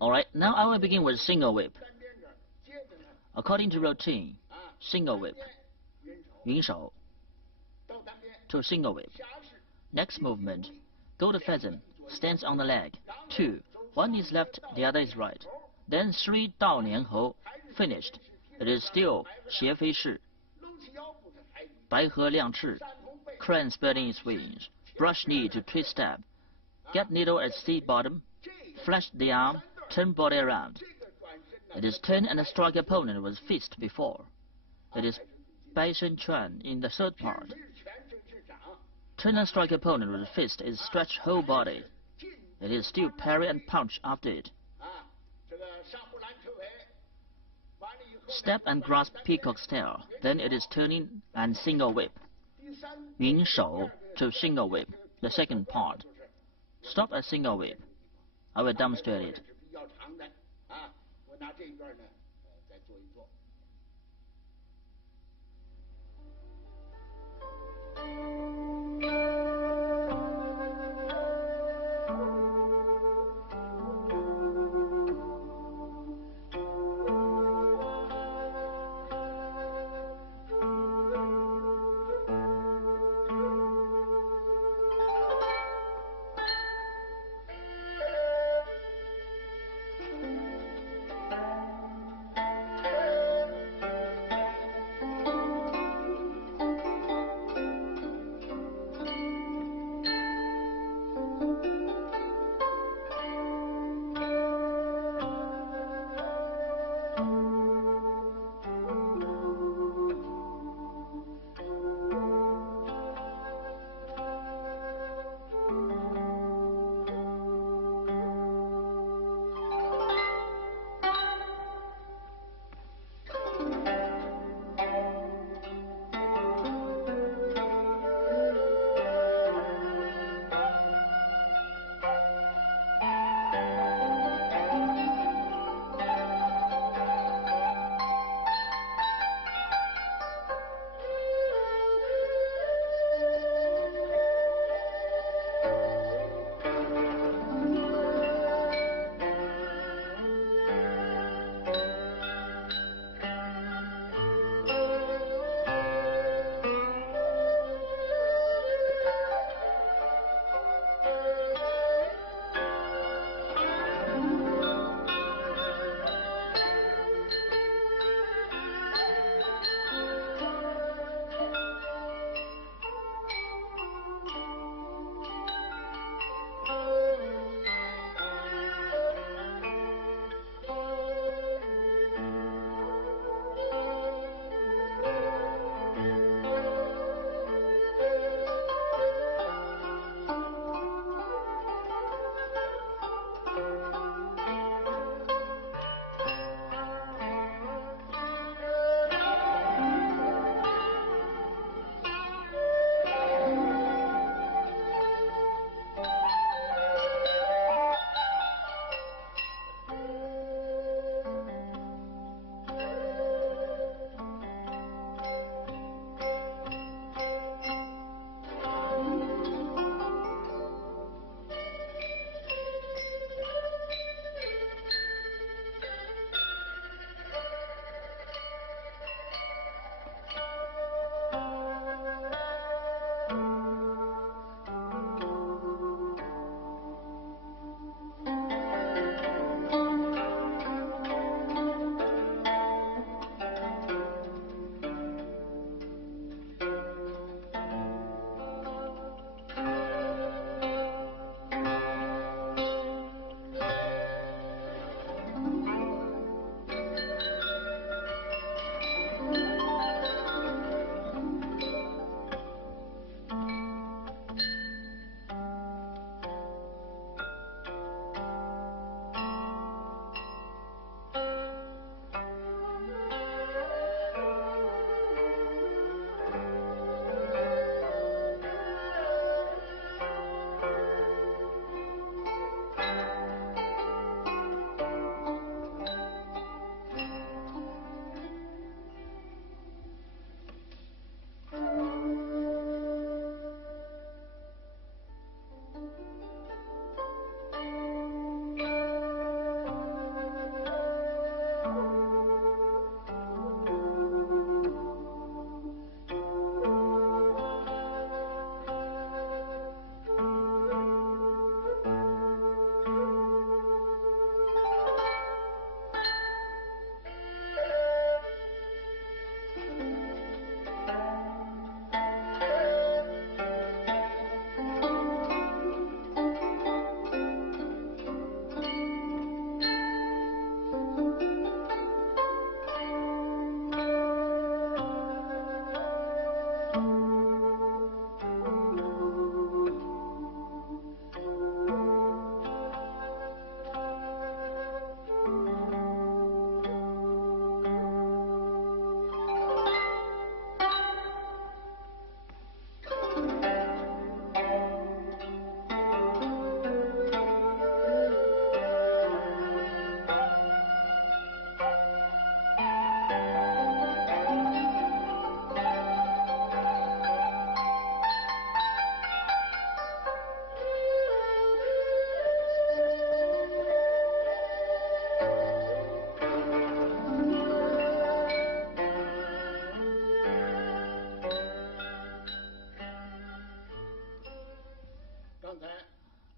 Alright, now I will begin with single whip. According to routine, single whip, 云手 to single whip. Next movement, gold pheasant, stands on the leg, 2, one is left, the other is right. Then 3 dao nian hou, finished. It is still 斜飞式, 白鹤亮翅, crane spreading its wings, brush knee to twist stab, get needle at seat bottom, flash the arm, turn body around. It is turn and strike opponent with fist before. It is Bai Shen Chuan in the third part. Turn and strike opponent with fist is stretch whole body. It is still parry and punch after it. Step and grasp peacock's tail, then it is turning and single whip. 云手 to single whip, the second part. Stop at single whip. I will demonstrate it.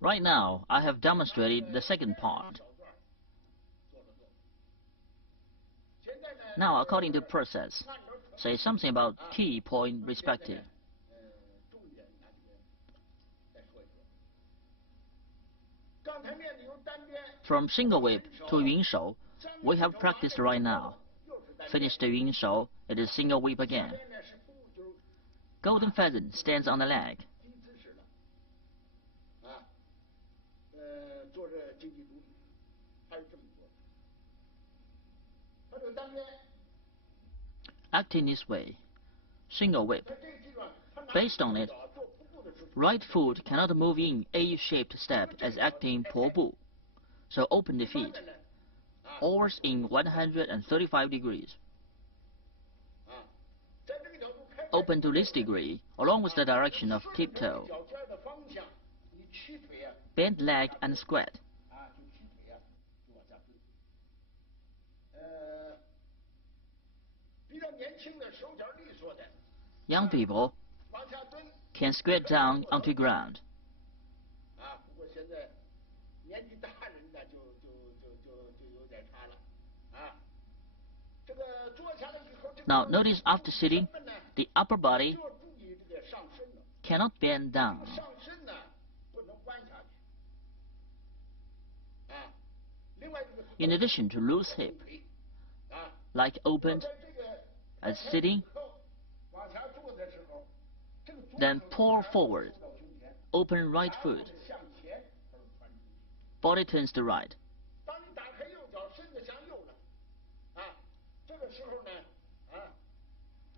Right now, I have demonstrated the second part. Now, according to process, say something about key point respective. From single whip to Yun Shou, we have practiced right now. Finished the Yun Shou, it is single whip again. Golden pheasant stands on the leg. Acting this way, single whip. Based on it, right foot cannot move in A-shaped step as acting 跛步, so open the feet, always in 135 degrees. Open to this degree, along with the direction of tiptoe. Bend leg and squat. Young people can squat down onto ground. Now notice after sitting, the upper body cannot bend down. In addition to loose hip, like opened as sitting, then pull forward, open right foot, body turns to right.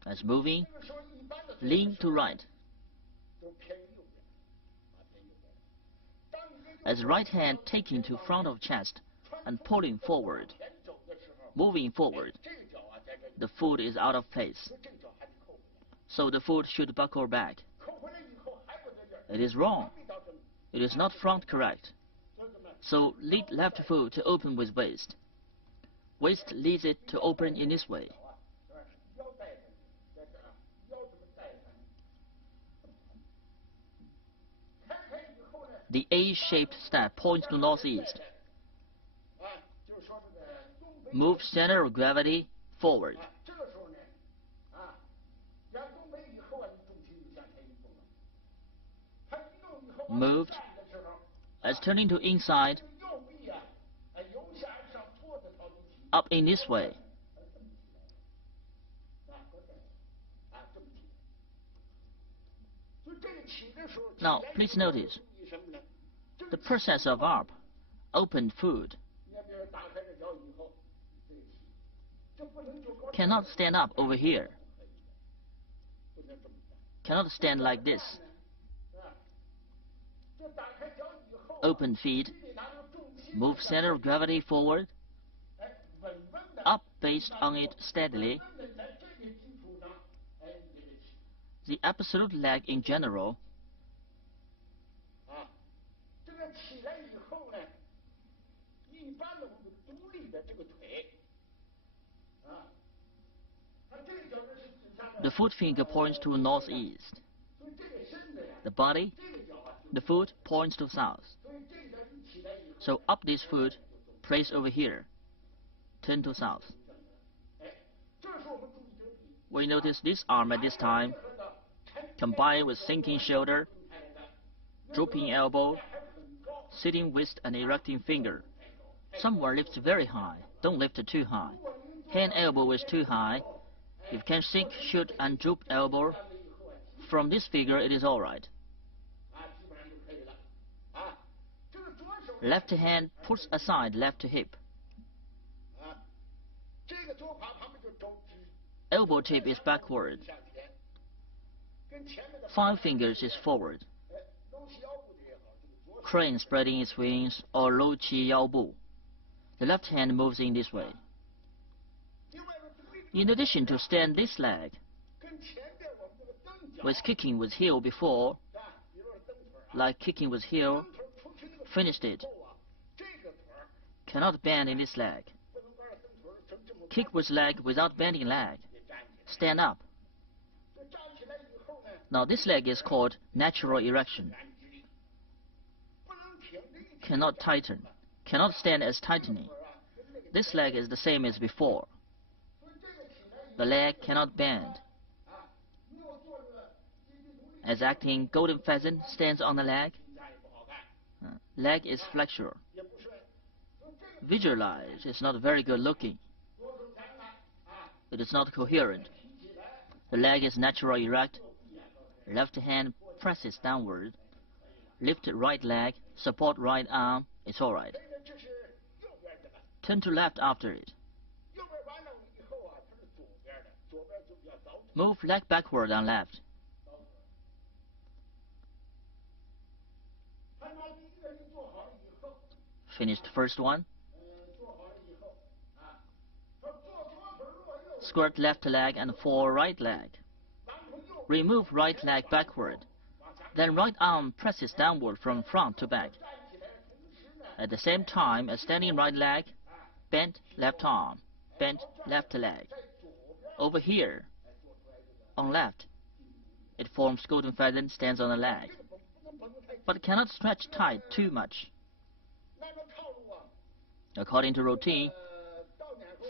As moving, lean to right. As right hand taking to front of chest and pulling forward, moving forward, the foot is out of place, so the foot should buckle back. It is wrong. It is not front correct. So lead left foot to open with waist. Waist leads it to open in this way. The A-shaped step points to northeast. Move center of gravity forward. Moved as turning to inside, up in this way. Now please notice the process of up, opened foot, cannot stand up over here, cannot stand like this. Open feet, move center of gravity forward, up based on it steadily. The absolute leg in general the foot finger points to northeast. The body, the foot points to south. So up this foot, place over here, turn to south. We notice this arm at this time, combined with sinking shoulder, drooping elbow, sitting wrist and erecting finger. Someone lifts very high, don't lift too high. Hand elbow is too high. If you can sink, shoot and droop elbow, from this figure it is alright. Left hand puts aside left hip. Elbow tip is backward. 5 fingers is forward. Crane spreading its wings or 搂起腰部. The left hand moves in this way. In addition to stand this leg, with kicking with heel before, like kicking with heel, finished it. Cannot bend in this leg. Kick with leg without bending leg. Stand up. Now this leg is called natural erection. cannot tighten, cannot stand as tightening. This leg is the same as before. The leg cannot bend. As acting golden pheasant stands on the leg, leg is flexural. Visualize is not very good looking. It is not coherent. The leg is naturally erect. Left hand presses downward. Lift right leg, support right arm. It's all right. Turn to left after it. Move leg backward and left. Finished first one. Squirt left leg and fall right leg. Remove right leg backward. Then right arm presses downward from front to back. At the same time as standing right leg, bent left arm, bent left leg. Over here, on left, it forms golden pheasant, stands on the leg, but cannot stretch tight too much. According to routine,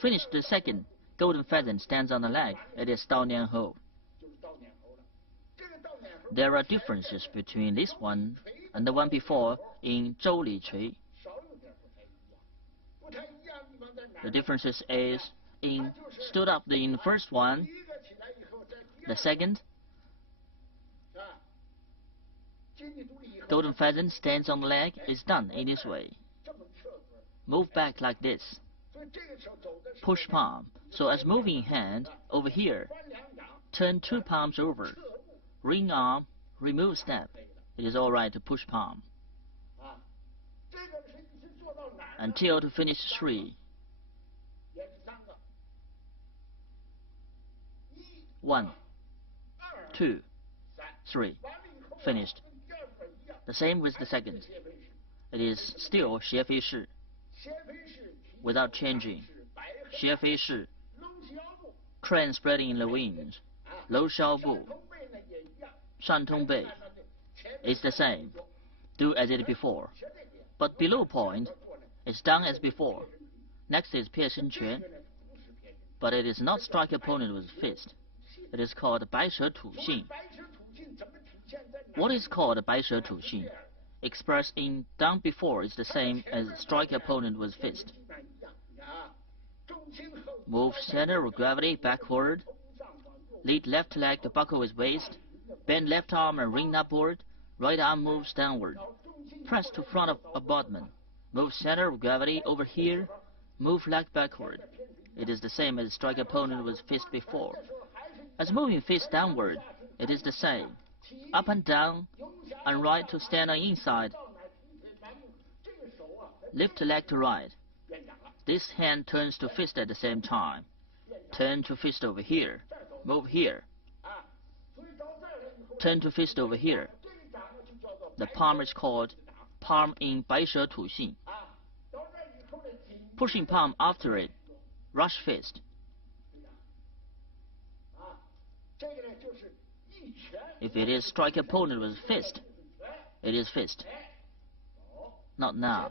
finish the second golden pheasant, stands on the leg. It is Dao Nian Hou. There are differences between this one and the one before in Zhou Li Cui. The differences is in stood up in the first one, the second golden pheasant stands on the leg is done in this way. Move back like this. Push palm. So as moving hand over here, turn two palms over. Ring arm, remove step. It is all right to push palm. Until to finish three. 1, 2, 3. Finished. The same with the second. It is still 斜飞式 without changing. 斜飞式 crane spreading in the wings. 楼削步 上通背 is the same. Do as it before. But below point is done as before. Next is 撇身拳. But it is not strike opponent with fist. It is called 白蛇吐信. What is called 白蛇吐信? Expressed in down before is the same as strike opponent with fist. Move center of gravity backward. Lead left leg to buckle with waist. Bend left arm and ring upward. Right arm moves downward. Press to front of abutment. Move center of gravity over here. Move leg backward. It is the same as strike opponent with fist before. As moving fist downward, it is the same. Up and down, and right to stand on inside. Lift leg to right. This hand turns to fist at the same time. Turn to fist over here. Move here. Turn to fist over here. The palm is called palm in 白蛇吐信. Pushing palm after it. Rush fist. If it is strike opponent with fist, it is fist. Not now.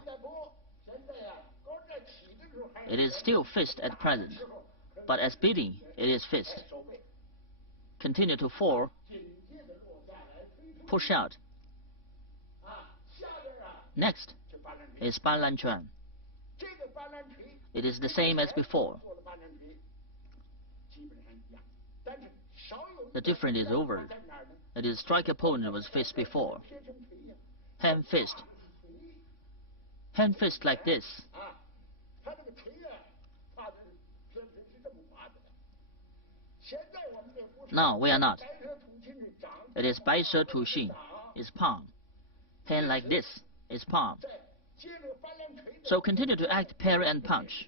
It is still fist at present, but as beating, it is fist. Continue to fall. Push out. Next is 斑斓拳. It is the same as before. The difference is over. It is strike opponent with fist before. Hand fist. Hand fist like this. Now we are not. It is 白蛇吐信, is palm. Hand like this is palm. So continue to act parry and punch.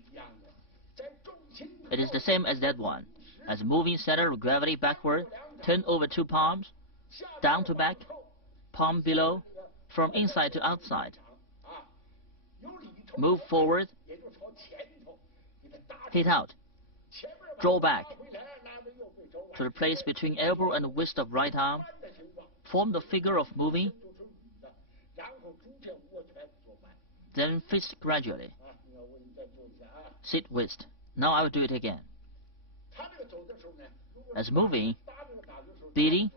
It is the same as that one. As moving center of gravity backward, turn over two palms, down to back, palm below, from inside to outside. Move forward, hit out, draw back to the place between elbow and wrist of right arm, form the figure of moving, then fist gradually. Sit wrist. Now I will do it again. As moving, beating,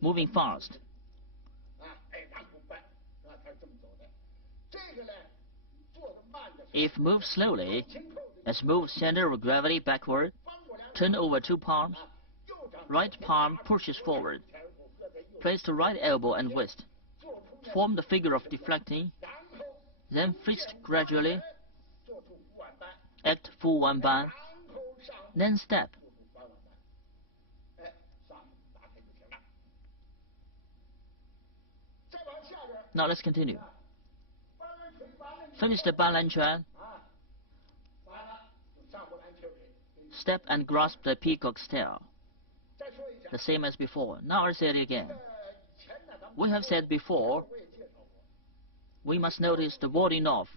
moving fast. If move slowly, as move center of gravity backward, turn over two palms, right palm pushes forward, place the right elbow and wrist, form the figure of deflecting, then fist gradually, act full one ban, then step. Now let's continue. Finish the Ban Chuan. Step and grasp the peacock's tail. The same as before. Now I'll say it again. We have said before, we must notice the warding off.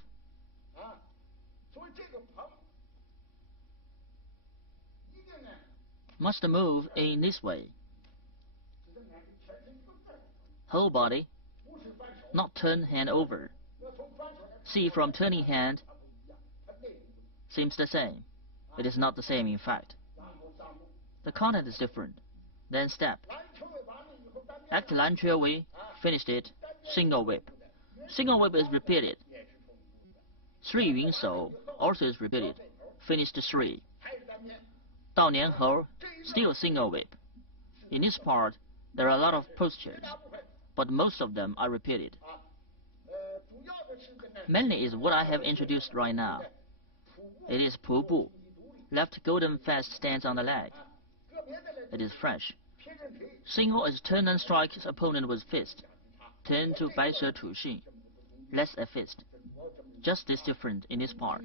Must move in this way. Whole body, not turn hand over. See, from turning hand, seems the same. It is not the same in fact. The content is different. Then step. Act Lan Chue Wei, finished it, single whip. Single whip is repeated. 3 Yun Shou also is repeated, finished 3. Dao Nian Hou, still single whip. In this part, there are a lot of postures, but most of them are repeated. Mainly is what I have introduced right now. It is Pu Bu. Left golden fast stance on the leg. It is fresh. Single is turn and strike his opponent with fist. Turn to Bai She Tu Xin. Less a fist. Just this different in this part.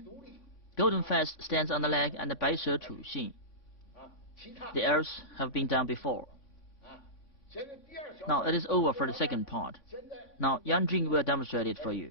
Golden fast stands on the leg and the Bai She Tu Xin. The errors have been done before. Now it is over for the second part. Now Yang Jing will demonstrate it for you.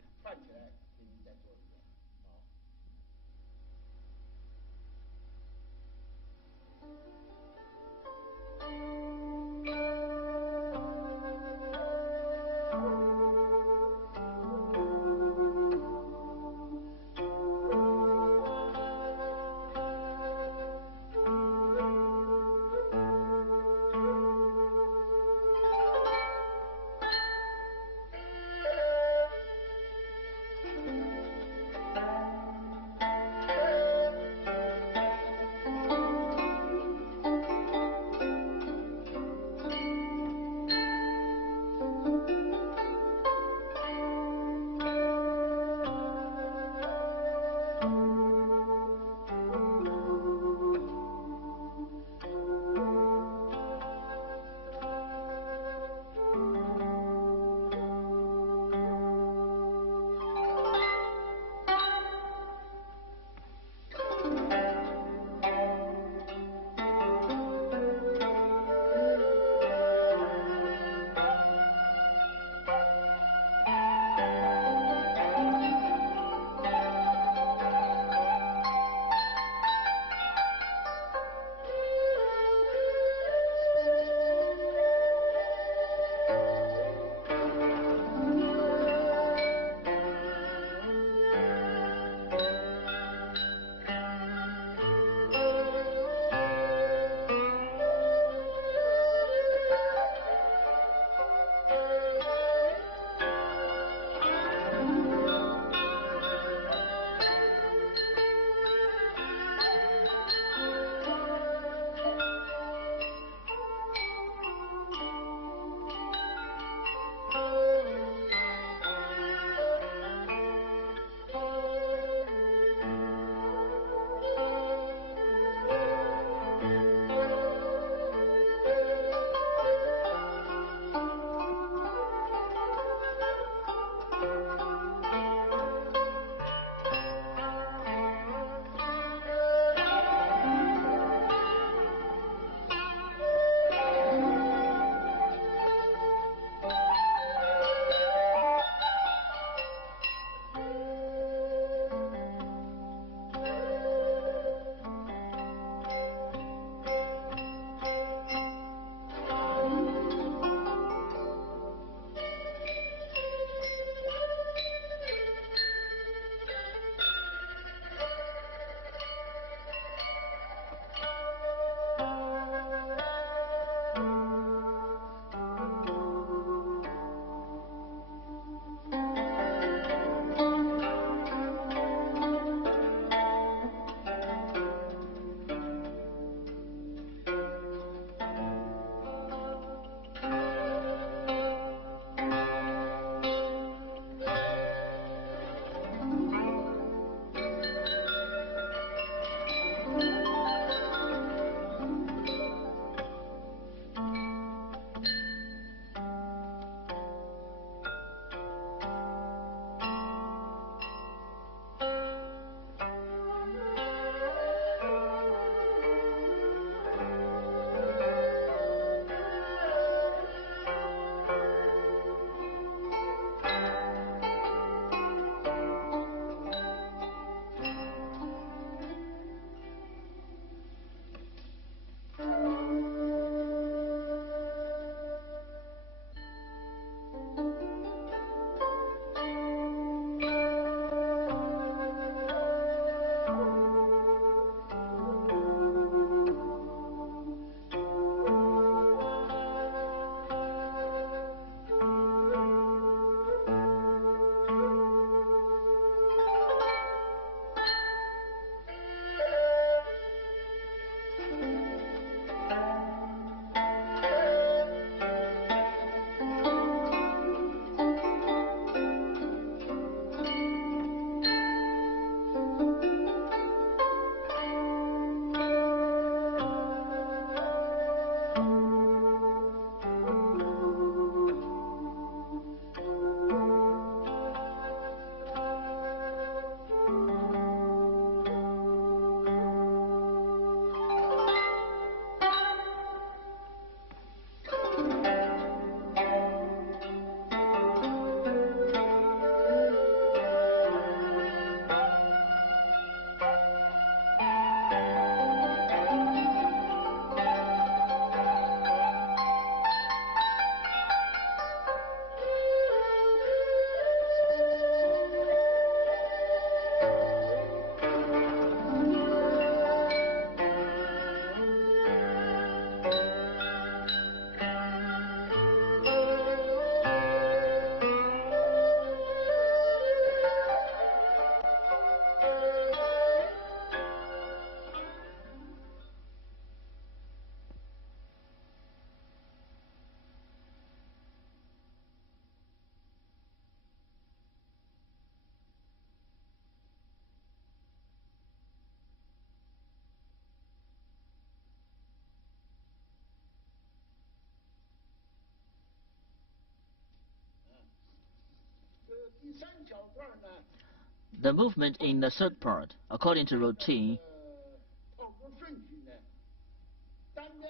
The movement in the third part, according to routine,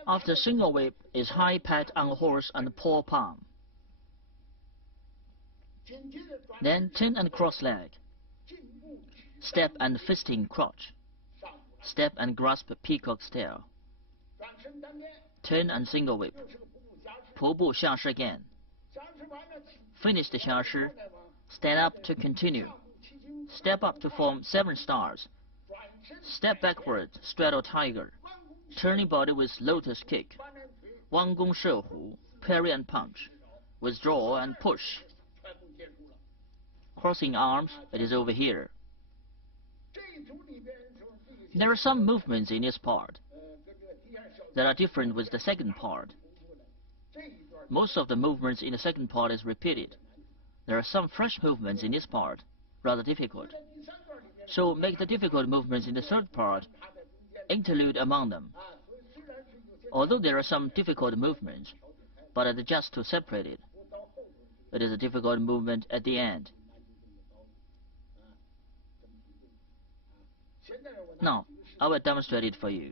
after single whip is high pat on horse and paw palm. Then turn and cross leg. Step and fisting crotch. Step and grasp peacock's tail. Turn and single whip. 仆步下势 again. Finish the 下势. Stand up to continue. Step up to form 7 stars. Step backward, straddle tiger. Turning body with lotus kick. 弯弓射虎, parry and punch. Withdraw and push. Crossing arms, it is over here. There are some movements in this part that are different with the second part. Most of the movements in the second part is repeated. There are some fresh movements in this part, rather difficult. So make the difficult movements in the third part, interlude among them. Although there are some difficult movements, but just to separate it. It is a difficult movement at the end. Now, I will demonstrate it for you.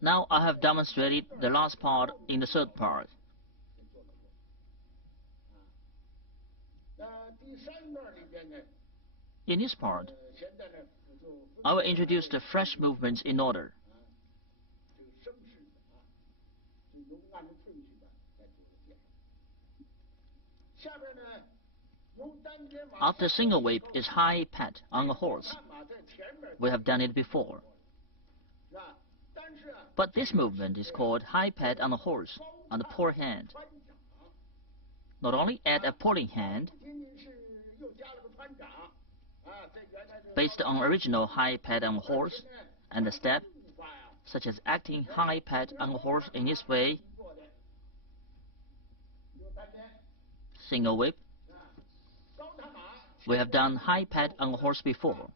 Now I have demonstrated the last part in the third part. In this part, I will introduce the fresh movements in order. After single whip is high pat on a horse. We have done it before. But this movement is called high pat on a horse on the poor hand. Not only add a pulling hand, based on original high pat on a horse and the step, such as acting high pat on a horse in this way, single whip. We have done high pat on a horse before.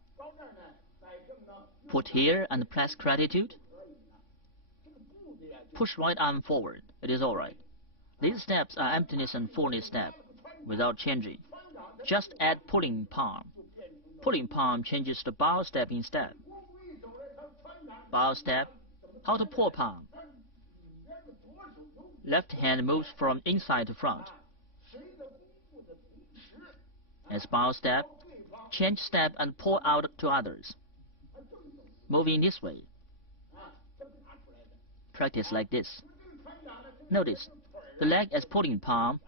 Put here and press gratitude. Push right arm forward. It is alright. These steps are emptiness and fullness step without changing. Just add pulling palm. Pulling palm changes to bow step instead. Bow step. How to pull palm? Left hand moves from inside to front. As bow step, change step and pull out to others. Moving this way. Practice like this. Notice the leg as pulling palm.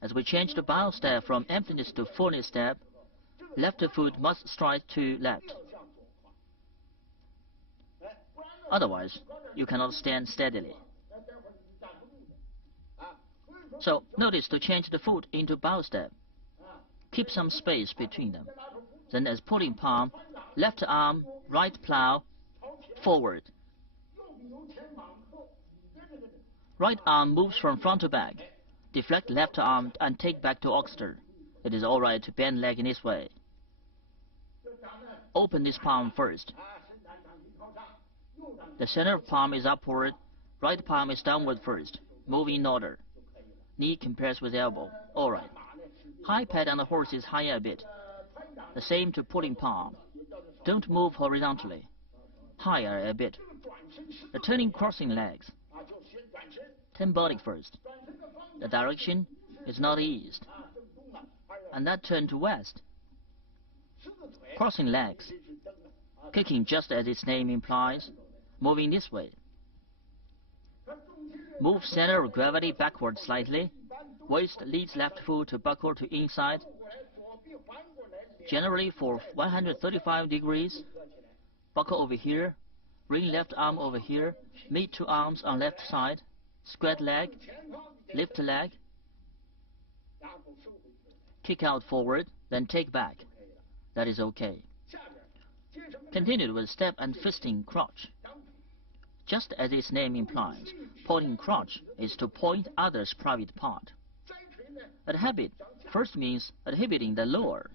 As we change the bow step from emptiness to fullness step, left foot must stride to left. Otherwise, you cannot stand steadily. So, notice to change the foot into bow step. Keep some space between them. Then as pulling palm, left arm, right plow, forward. Right arm moves from front to back. Deflect left arm and take back to oxter. It is alright to bend leg in this way. Open this palm first. The center of palm is upward, right palm is downward first. Move in order. Knee compares with elbow. Alright. High pat on the horse is higher a bit. The same to pulling palm. Don't move horizontally. Higher a bit. The turning crossing legs. Turn body first. The direction is not east. And that turn to west. Crossing legs. Kicking just as its name implies. Moving this way. Move center of gravity backward slightly. Waist leads left foot to buckle to inside. Generally for 135 degrees. Buckle over here. Bring left arm over here. Meet two arms on left side. Squat leg. Lift leg. Kick out forward. Then take back. That is okay. Continue with step and fisting crotch. Just as its name implies, pointing crotch is to point others' private part. Adhabit first means inhibiting the lower.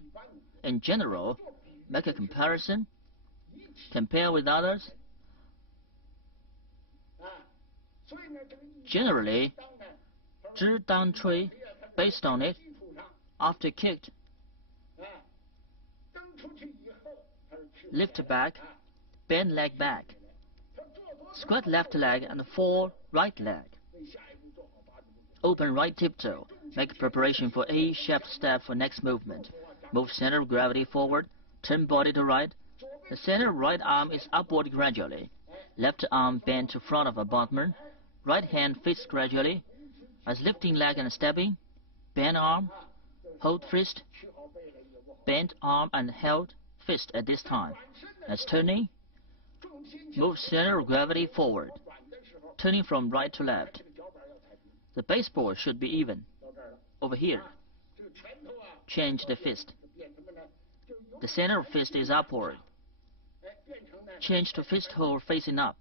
In general, make a comparison, compare with others. Generally, 支单吹, based on it, after kicked, lift back, bend leg back, squat left leg and fall right leg. Open right tiptoe. Make preparation for A-shaped step for next movement. Move center of gravity forward. Turn body to right. The center right arm is upward gradually. Left arm bent to front of abutment. Right hand fist gradually. As lifting leg and stepping. Bend arm. Hold fist. Bend arm and held fist at this time. As turning. Move center of gravity forward. Turning from right to left. The baseboard should be even. Over here. Change the fist. The center of fist is upward. Change to fist hold facing up.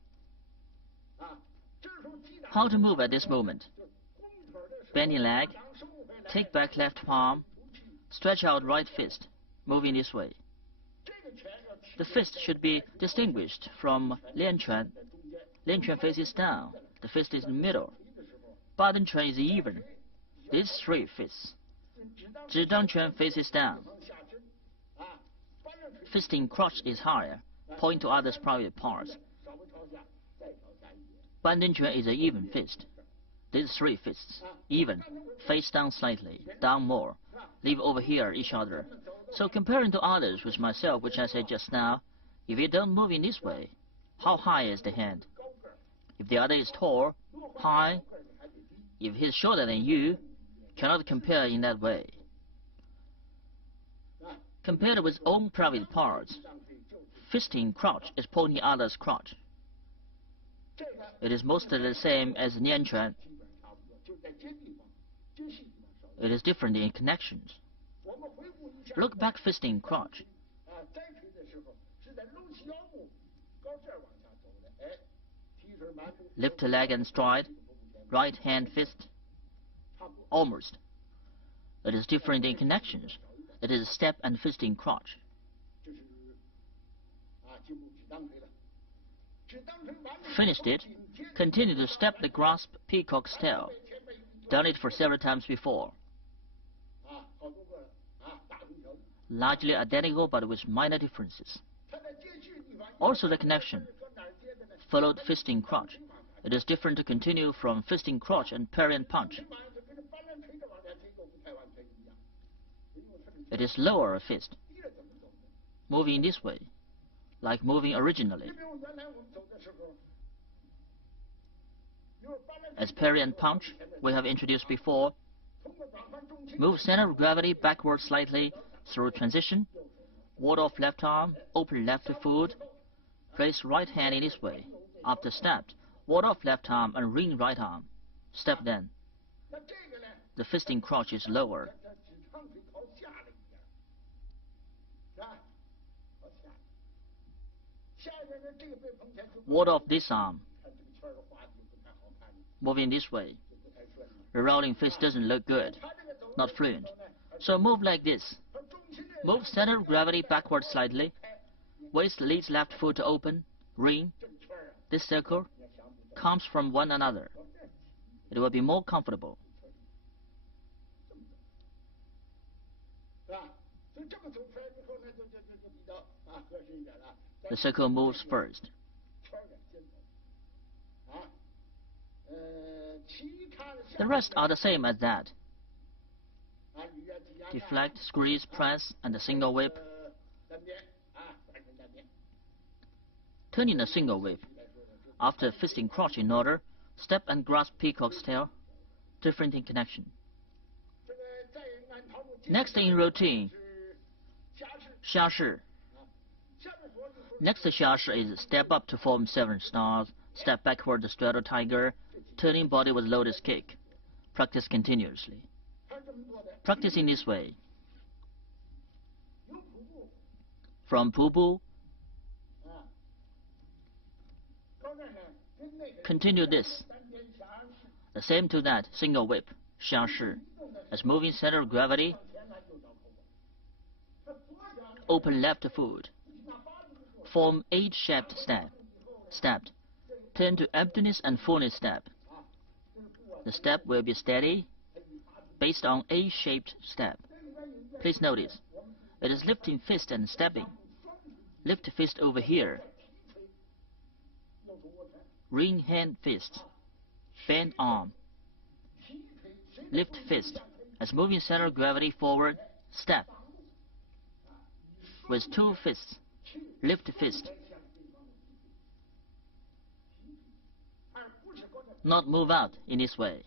How to move at this moment? Bending leg. Take back left palm. Stretch out right fist. Moving this way. The fist should be distinguished from Lian Chuan. Lian Chuan faces down. The fist is in the middle. Button Chuan is even. These three fists. Zhidang Chuan faces down. Fisting crotch is higher. Point to others' private parts. Bandian Chuan is an even fist. These three fists, even, face down slightly, down more, leave over here each other. So comparing to others with myself, which I said just now, if you don't move in this way, how high is the hand? If the other is tall, high, if he's shorter than you, cannot compare in that way. Compared with own private parts, fisting crotch is pointing others' crotch. It is mostly the same as Nian Chuan. It is different in connections. Look back fisting crotch. Lift leg and stride, right hand fist, almost. It is different in connections. It is step and fisting crotch. Finished it, continue to step the grasp peacock's tail. Done it for several times before. Largely identical but with minor differences. Also the connection. Followed fisting crotch. It is different to continue from fisting crotch and parry and punch. It is lower a fist. Moving this way, like moving originally. As parry and punch, we have introduced before. Move center of gravity backward slightly through transition. Ward off left arm, open left foot. Place right hand in this way. After stepped, ward off left arm and ring right arm. Step then. The fisting crotch is lower. Ward off this arm. Moving this way. The rolling fist doesn't look good, not fluent. So move like this. Move center of gravity backward slightly. Waist leads left foot open. Ring. This circle comes from one another. It will be more comfortable. The circle moves first. The rest are the same as that. Deflect, squeeze, press, and a single whip. Turning a single whip. After fisting crotch in order, step and grasp peacock's tail. Different in connection. Next in routine, xia shi. Next to xia shi is step up to form 7 stars, step backward to straddle tiger, turning body with lotus kick. Practice continuously. Practice in this way. From pupu, continue this. The same to that, single whip, xia shi. As moving center of gravity, open left foot. Form H-shaped step. Stepped. Turn to emptiness and fullness step. The step will be steady, based on A-shaped step. Please notice, it is lifting fist and stepping. Lift fist over here. Ring hand fist. Bend arm. Lift fist. As moving center of gravity forward, step. With 2 fists, lift fist. Not move out in this way.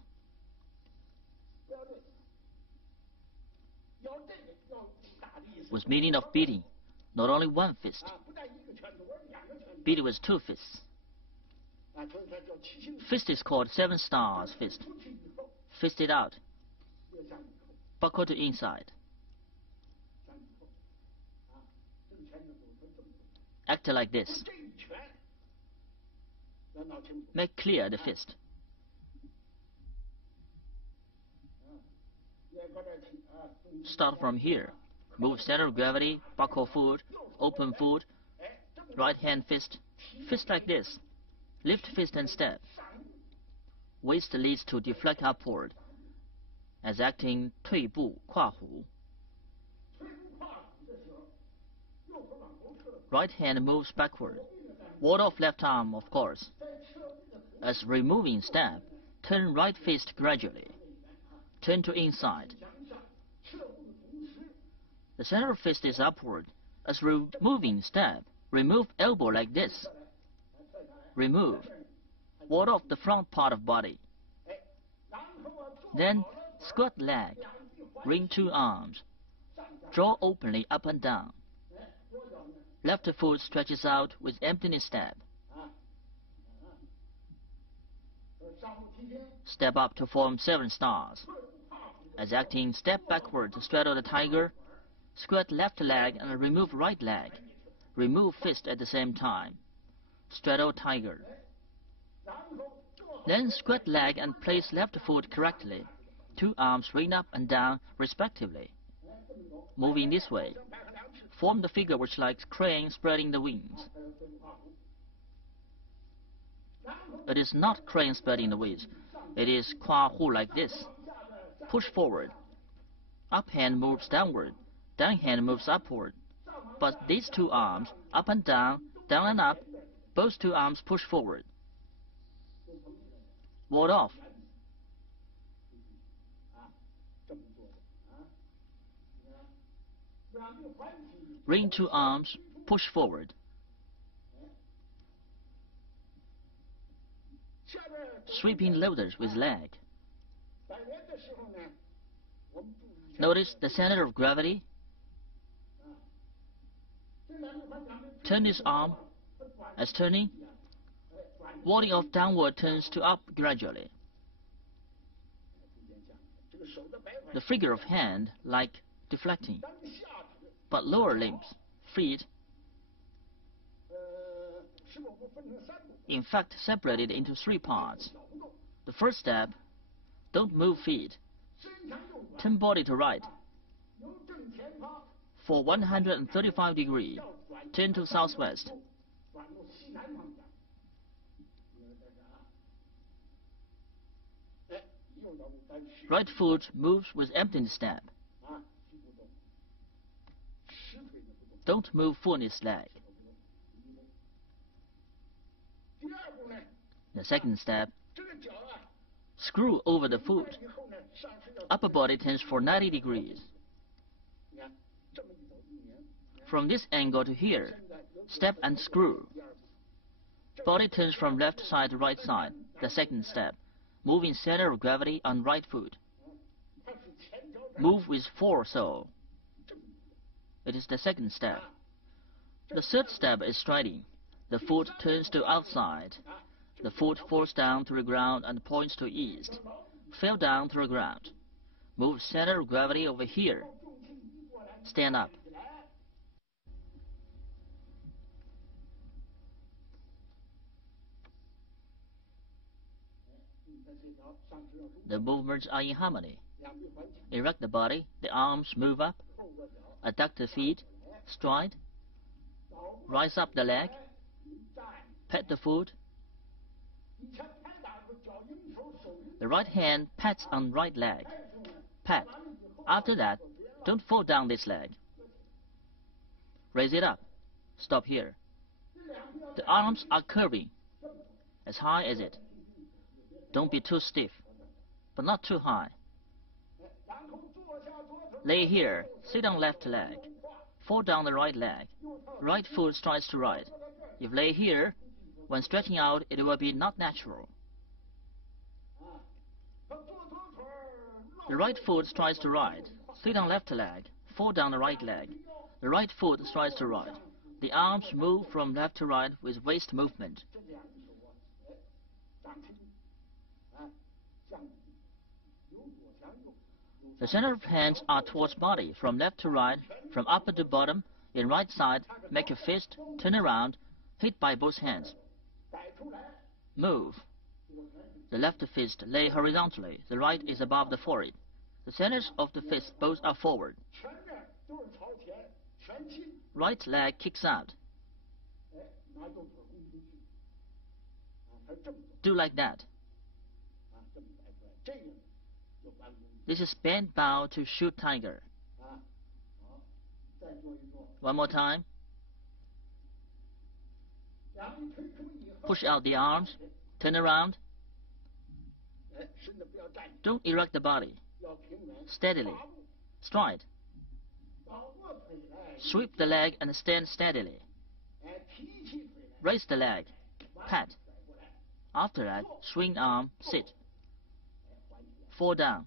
With meaning of beating, not only 1 fist. Beat with 2 fists. Fist is called 7 stars fist. Fist it out. Buckle to inside. Act like this. Make clear the fist. Start from here. Move center of gravity, buckle foot, open foot, right hand fist. Fist like this. Lift fist and step. Waist leads to deflect upward, as acting 退步跨虎. Right hand moves backward. Ward off left arm, of course. As removing step, turn right fist gradually. Turn to inside. The center fist is upward. As removing step, remove elbow like this. Remove. Ward off the front part of body. Then squat leg. Bring two arms. Draw openly up and down. Left foot stretches out with emptiness step. Step up to form 7 stars. As acting, step backward to straddle the tiger. Squat left leg and remove right leg. Remove fist at the same time. Straddle tiger. Then squat leg and place left foot correctly. 2 arms ring up and down respectively. Moving this way. Form the figure which likes crane spreading the wings. It is not crane spreading the wings. It is kwa hu like this. Push forward. Up hand moves downward. Down hand moves upward. But these 2 arms, up and down and up, both 2 arms push forward. Ward off. Bring 2 arms, push forward. Sweeping loaders with leg. Notice the center of gravity. Turn this arm. As turning, warding off downward turns to up gradually. The figure of hand like deflecting, but lower limbs, feet, in fact separated into 3 parts. The first step, don't move feet. Turn body to right. For 135 degrees, turn to southwest. Right foot moves with empty step. Don't move fullness leg. The second step, screw over the foot. Upper body turns for 90 degrees. From this angle to here, step and screw. Body turns from left side to right side, the second step, moving center of gravity on right foot. Move with force so. It is the second step. The third step is striding. The foot turns to outside. The foot falls down to the ground and points to east. Fell down to the ground. Move center of gravity over here. Stand up. The movements are in harmony. Erect the body, the arms move up, adduct the feet, stride, rise up the leg, pat the foot. The right hand pats on right leg. Pat. After that, don't fall down this leg. Raise it up. Stop here. The arms are curving, as high as it. Don't be too stiff, but not too high. Lay here, sit on left leg. Fall down the right leg. Right foot strides to right. If lay here, when stretching out, it will be not natural. The right foot strides to right. Sit on left leg. Fall down the right leg. The right foot strides to right. The arms move from left to right with waist movement. The center of hands are towards body, from left to right, from upper to bottom. In right side, make a fist, turn around, hit by both hands. Move. The left fist lay horizontally, the right is above the forehead. The centers of the fists both are forward. Right leg kicks out. Do like that. This is bent bow to shoot tiger. One more time. Push out the arms, Turn around. Don't erect the body. Steadily. Stride. Sweep the leg and stand steadily. Raise the leg. Pat. After that, swing arm, sit. Fall down.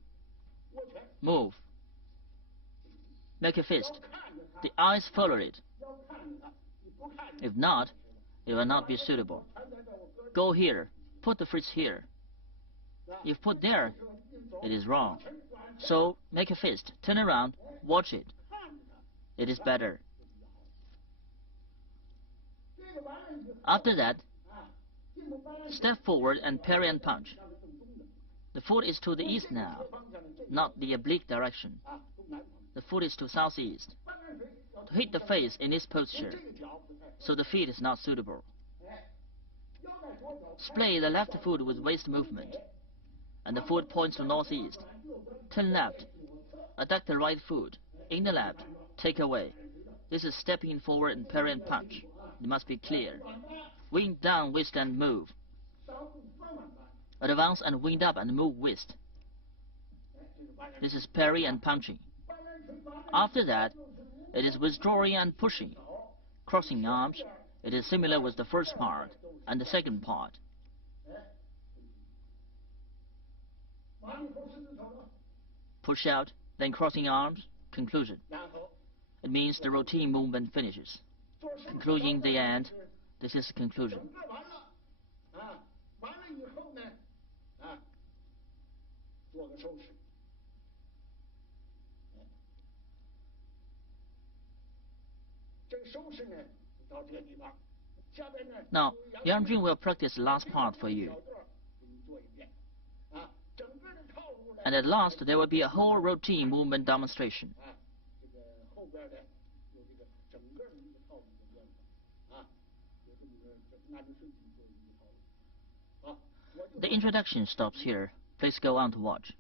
Move. Make a fist. The eyes follow it. If not, it will not be suitable. Go here. Put the fist here. If put there, it is wrong. So, make a fist. Turn around. Watch it. It is better. After that, step forward and parry and punch. The foot is to the east now, not the oblique direction. The foot is to southeast. To hit the face in this posture, so the feet is not suitable. Splay the left foot with waist movement, and the foot points to northeast. Turn left. Attack the right foot. In the left. Take away. This is stepping forward and parry and punch. It must be clear. Wind down, waist and move. Advance and wind up and move waist. This is parry and punching. After that, it is withdrawing and pushing. Crossing arms, it is similar with the first part and the second part. Push out, then crossing arms, conclusion. It means the routine movement finishes. Concluding the end, this is the conclusion. Now, Yang Zhen will practice the last part for you. And at last, there will be a whole routine movement demonstration. The introduction stops here. Please go on to watch.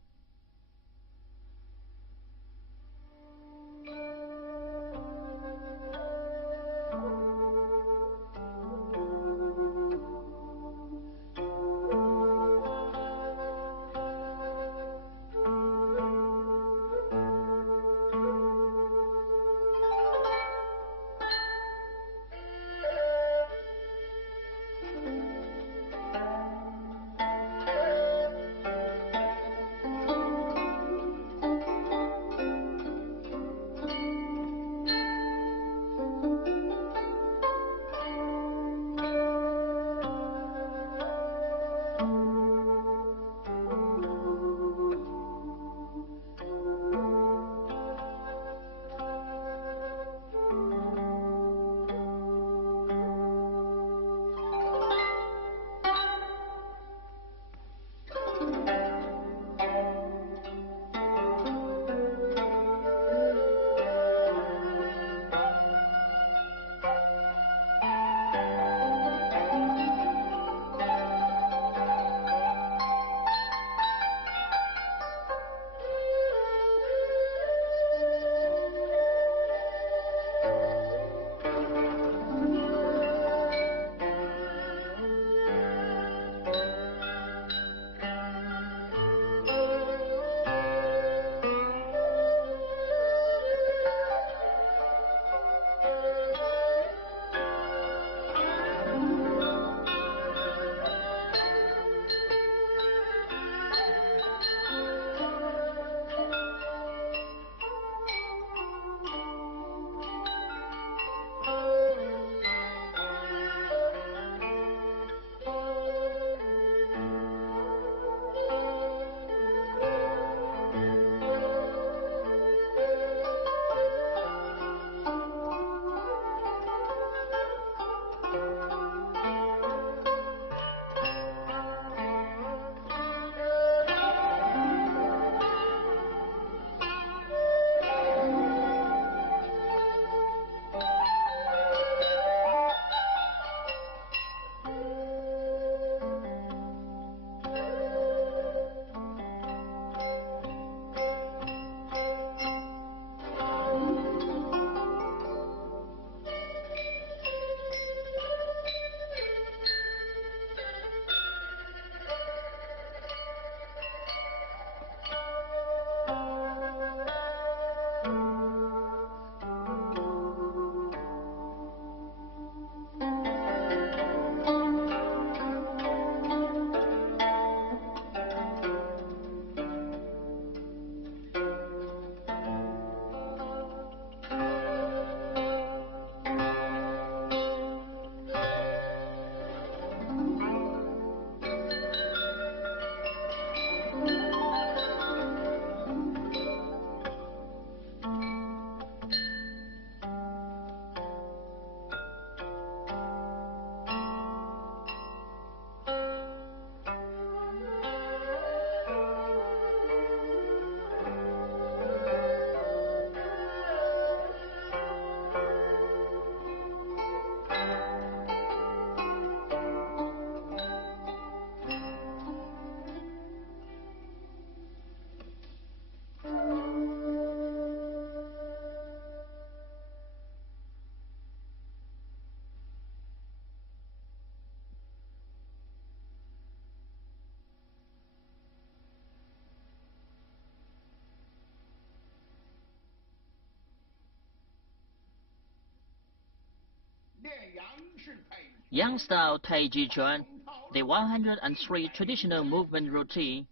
Yang style Taiji Chuan, the 103 traditional movement routine.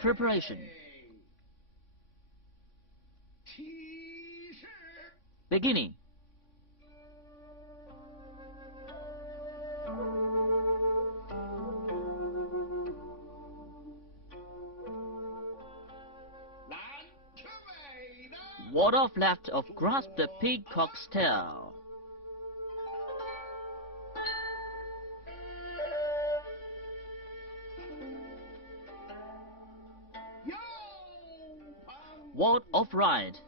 Preparation. Beginning. Ward off left of grasp the peacock's tail. Ward off right.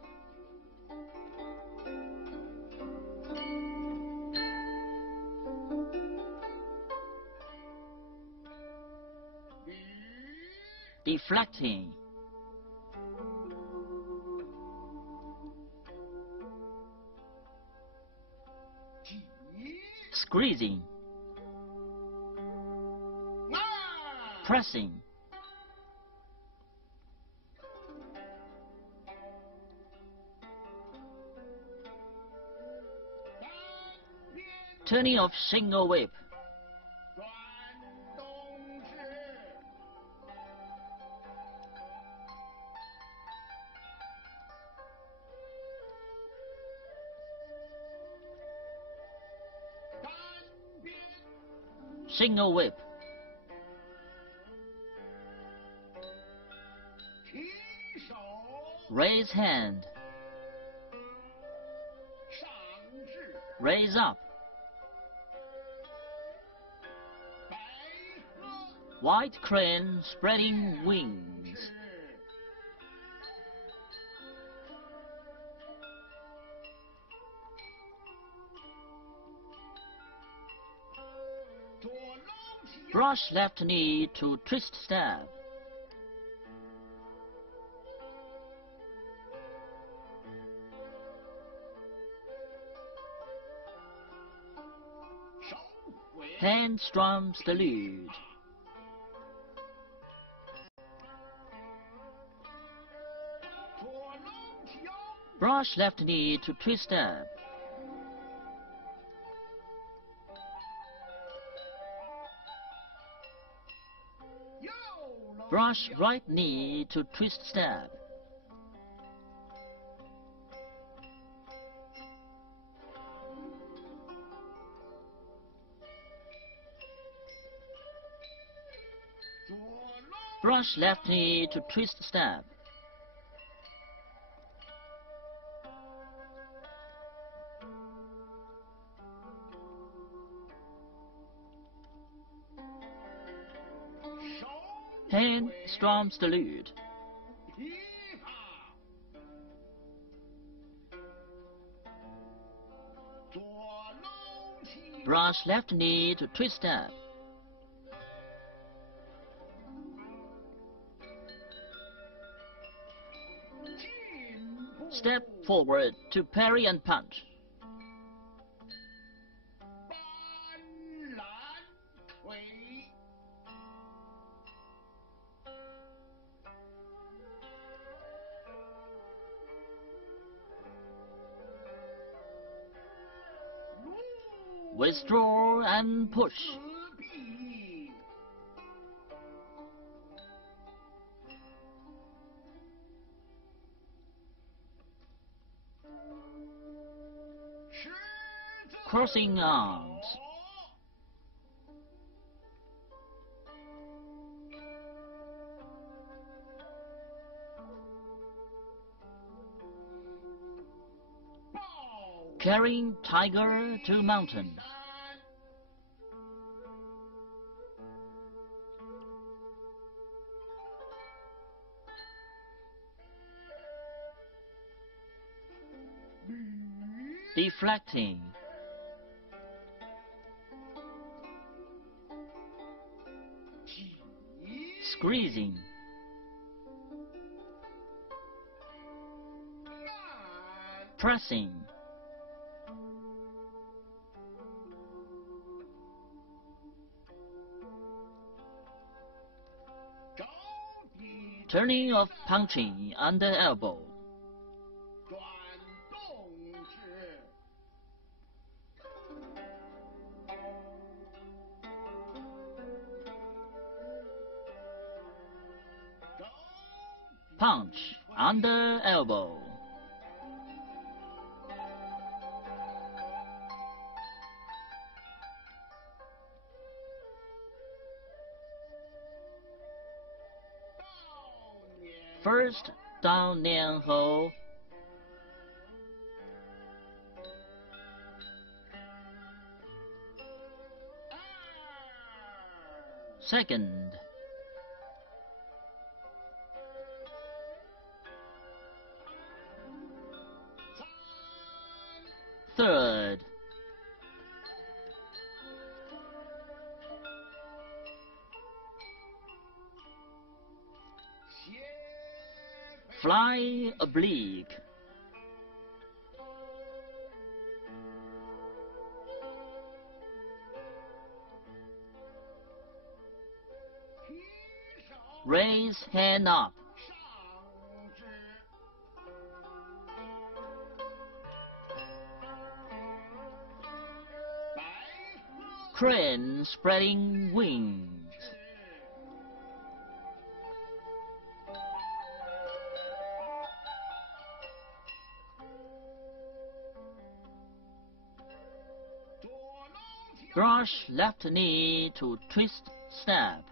Deflecting. Squeezing. Pressing. Turning of single whip. Single whip. Raise hand. Raise up. White crane spreading wings. Brush left knee to twist step. Hand strums the lute. Brush left knee to twist step. Brush right knee to twist step. Brush left knee to twist step. Hand strums the lute. Brush left knee to twist step. Step forward to parry and punch. Withdraw and push. Crossing arms. Carrying tiger to mountain. Deflecting. Squeezing. Pressing. Turning of punching under elbow. punch, under elbow. First, down Nian Hou. Second. Third. Fly oblique. Raise hand up. Crane spreading wings. Brush left knee to twist step.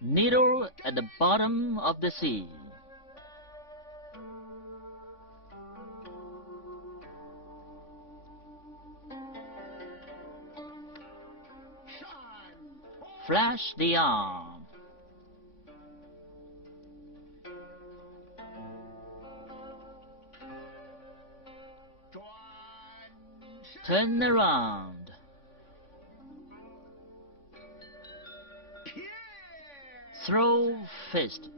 Needle at the bottom of the sea. Flash the arm. Turn around. Throw fist.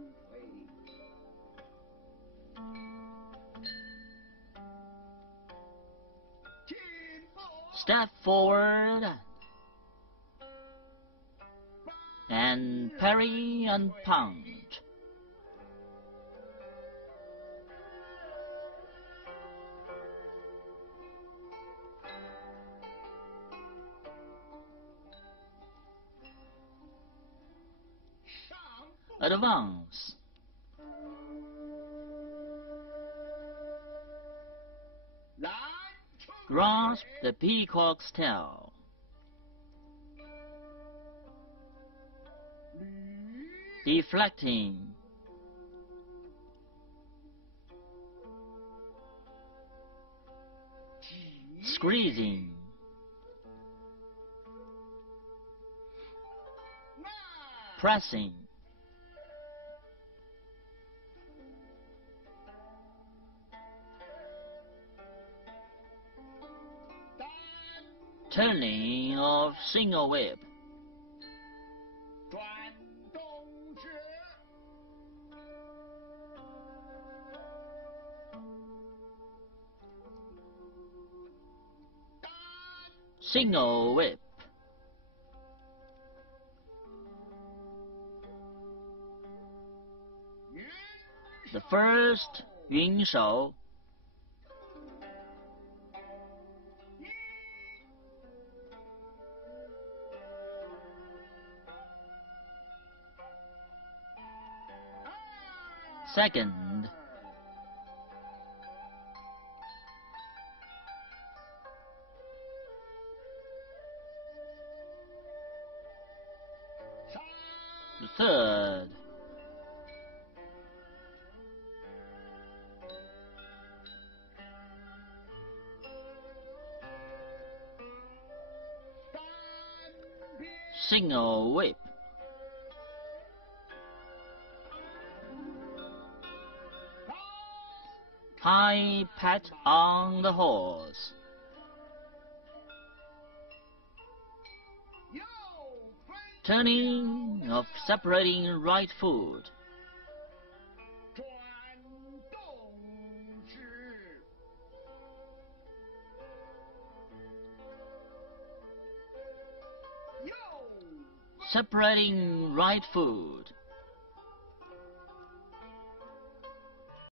Step forward and parry and punch. Advance. Grasp the peacock's tail. Deflecting. Squeezing. Pressing. Turning of single whip. Single whip. The first, 云手. Second. The third. Single whip. High pat on the horse. Turning of separating right foot. Separating right foot.